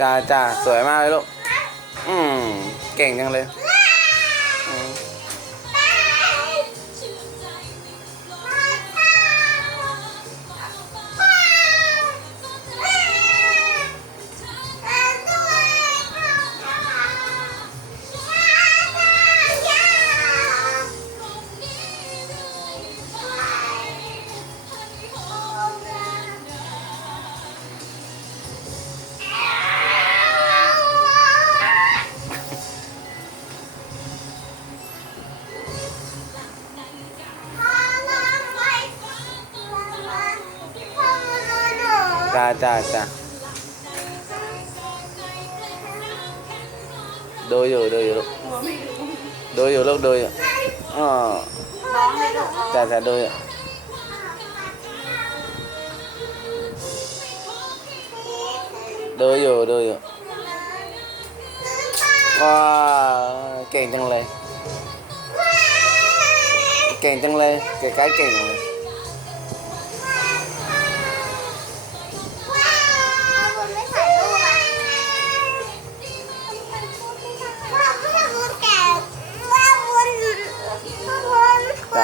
จ้าจ้าสวยมากเลยลูก อืม เก่งจังเลย acha đôi rồi đôi rồi. Đôi rồi, lúc đôi rồi ờ. Cha chà đôi rồi đôi rồi đôi rồi wow kèn chân lên. Kèn chân lên, cái cái kèn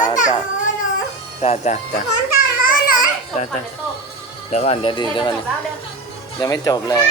งเลยจ้าจ้าจ้าจ้าจ้าจ้าจบเดี๋ยวก่อนเดี๋ยวดีเดี๋ยวก่อนแล้วเร็วยังไม่จบเลย